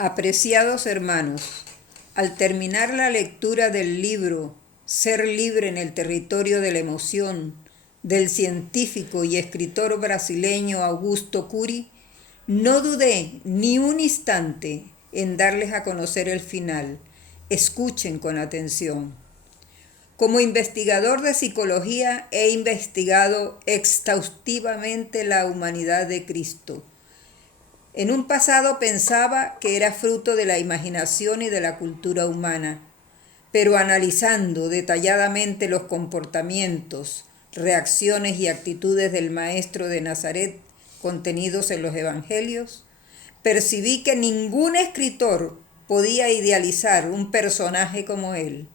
Apreciados hermanos, al terminar la lectura del libro Ser libre en el territorio de la emoción, del científico y escritor brasileño Augusto Cury, no dudé ni un instante en darles a conocer el final. Escuchen con atención. Como investigador de psicología he investigado exhaustivamente la humanidad de Cristo. En un pasado pensaba que era fruto de la imaginación y de la cultura humana, pero analizando detalladamente los comportamientos, reacciones y actitudes del Maestro de Nazaret contenidos en los Evangelios, percibí que ningún escritor podía idealizar un personaje como él.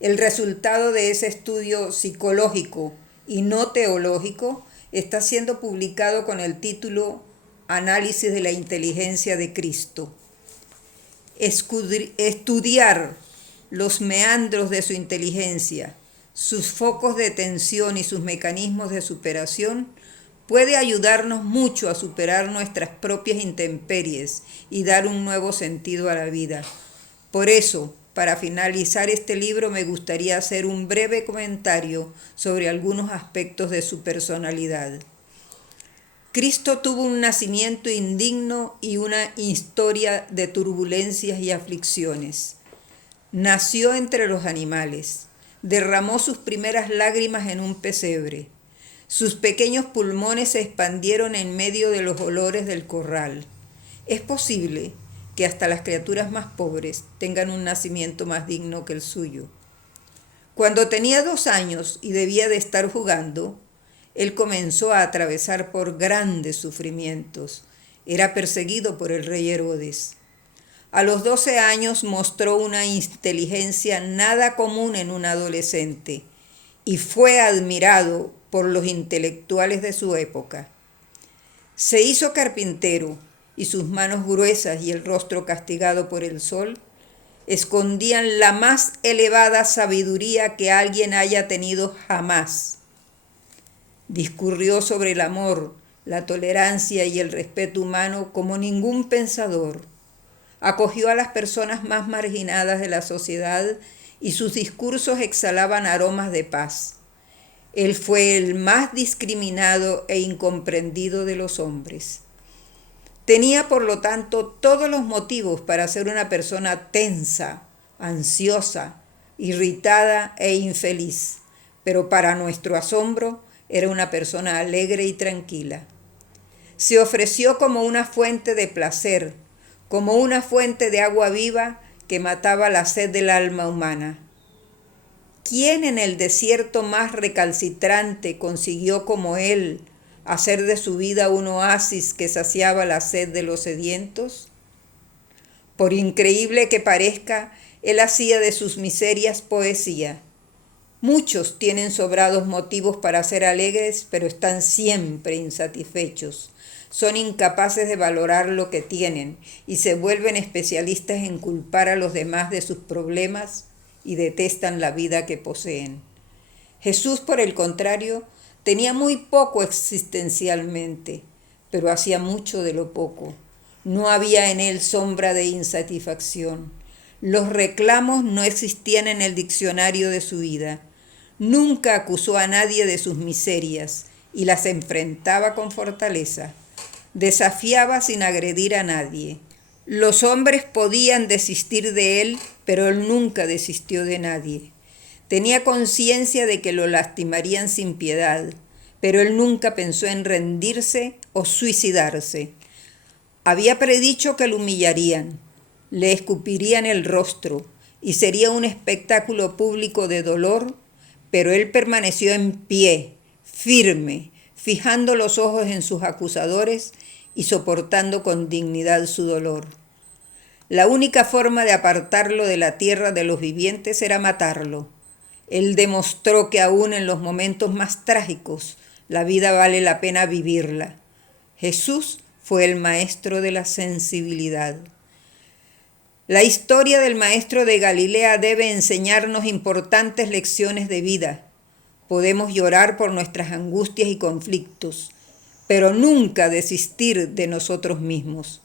El resultado de ese estudio psicológico y no teológico está siendo publicado con el título Análisis de la inteligencia de Cristo. Estudiar los meandros de su inteligencia, sus focos de tensión y sus mecanismos de superación puede ayudarnos mucho a superar nuestras propias intemperies y dar un nuevo sentido a la vida. Por eso, para finalizar este libro me gustaría hacer un breve comentario sobre algunos aspectos de su personalidad. Cristo tuvo un nacimiento indigno y una historia de turbulencias y aflicciones. Nació entre los animales, derramó sus primeras lágrimas en un pesebre. Sus pequeños pulmones se expandieron en medio de los olores del corral. Es posible que hasta las criaturas más pobres tengan un nacimiento más digno que el suyo. Cuando tenía 2 años y debía de estar jugando, él comenzó a atravesar por grandes sufrimientos. Era perseguido por el rey Herodes. A los 12 años mostró una inteligencia nada común en un adolescente y fue admirado por los intelectuales de su época. Se hizo carpintero y sus manos gruesas y el rostro castigado por el sol escondían la más elevada sabiduría que alguien haya tenido jamás. Discurrió sobre el amor, la tolerancia y el respeto humano como ningún pensador. Acogió a las personas más marginadas de la sociedad y sus discursos exhalaban aromas de paz. Él fue el más discriminado e incomprendido de los hombres. Tenía, por lo tanto, todos los motivos para ser una persona tensa, ansiosa, irritada e infeliz, pero para nuestro asombro era una persona alegre y tranquila. Se ofreció como una fuente de placer, como una fuente de agua viva que mataba la sed del alma humana. ¿Quién en el desierto más recalcitrante consiguió como él hacer de su vida un oasis que saciaba la sed de los sedientos? Por increíble que parezca, él hacía de sus miserias poesía. Muchos tienen sobrados motivos para ser alegres, pero están siempre insatisfechos. Son incapaces de valorar lo que tienen y se vuelven especialistas en culpar a los demás de sus problemas y detestan la vida que poseen. Jesús, por el contrario, tenía muy poco existencialmente, pero hacía mucho de lo poco. No había en él sombra de insatisfacción. Los reclamos no existían en el diccionario de su vida. Nunca acusó a nadie de sus miserias y las enfrentaba con fortaleza. Desafiaba sin agredir a nadie. Los hombres podían desistir de él, pero él nunca desistió de nadie. Tenía conciencia de que lo lastimarían sin piedad, pero él nunca pensó en rendirse o suicidarse. Había predicho que lo humillarían, le escupirían el rostro y sería un espectáculo público de dolor, pero él permaneció en pie, firme, fijando los ojos en sus acusadores y soportando con dignidad su dolor. La única forma de apartarlo de la tierra de los vivientes era matarlo. Él demostró que aún en los momentos más trágicos, la vida vale la pena vivirla. Jesús fue el maestro de la sensibilidad. La historia del maestro de Galilea debe enseñarnos importantes lecciones de vida. Podemos llorar por nuestras angustias y conflictos, pero nunca desistir de nosotros mismos.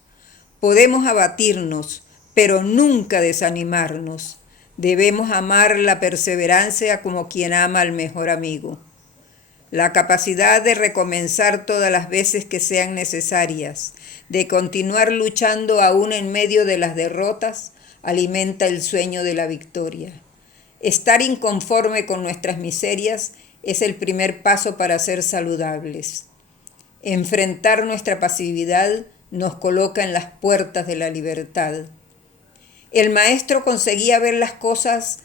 Podemos abatirnos, pero nunca desanimarnos. Debemos amar la perseverancia como quien ama al mejor amigo. La capacidad de recomenzar todas las veces que sean necesarias, de continuar luchando aún en medio de las derrotas, alimenta el sueño de la victoria. Estar inconforme con nuestras miserias es el primer paso para ser saludables. Enfrentar nuestra pasividad nos coloca en las puertas de la libertad. El maestro conseguía ver las cosas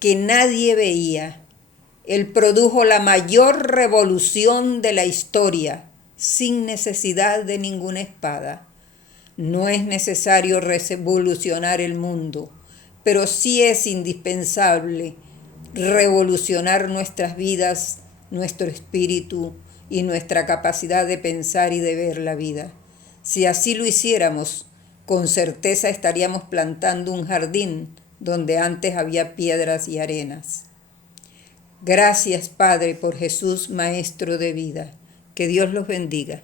que nadie veía. Él produjo la mayor revolución de la historia, sin necesidad de ninguna espada. No es necesario revolucionar el mundo, pero sí es indispensable revolucionar nuestras vidas, nuestro espíritu y nuestra capacidad de pensar y de ver la vida. Si así lo hiciéramos, con certeza estaríamos plantando un jardín donde antes había piedras y arenas. Gracias, Padre, por Jesús, Maestro de vida. Que Dios los bendiga.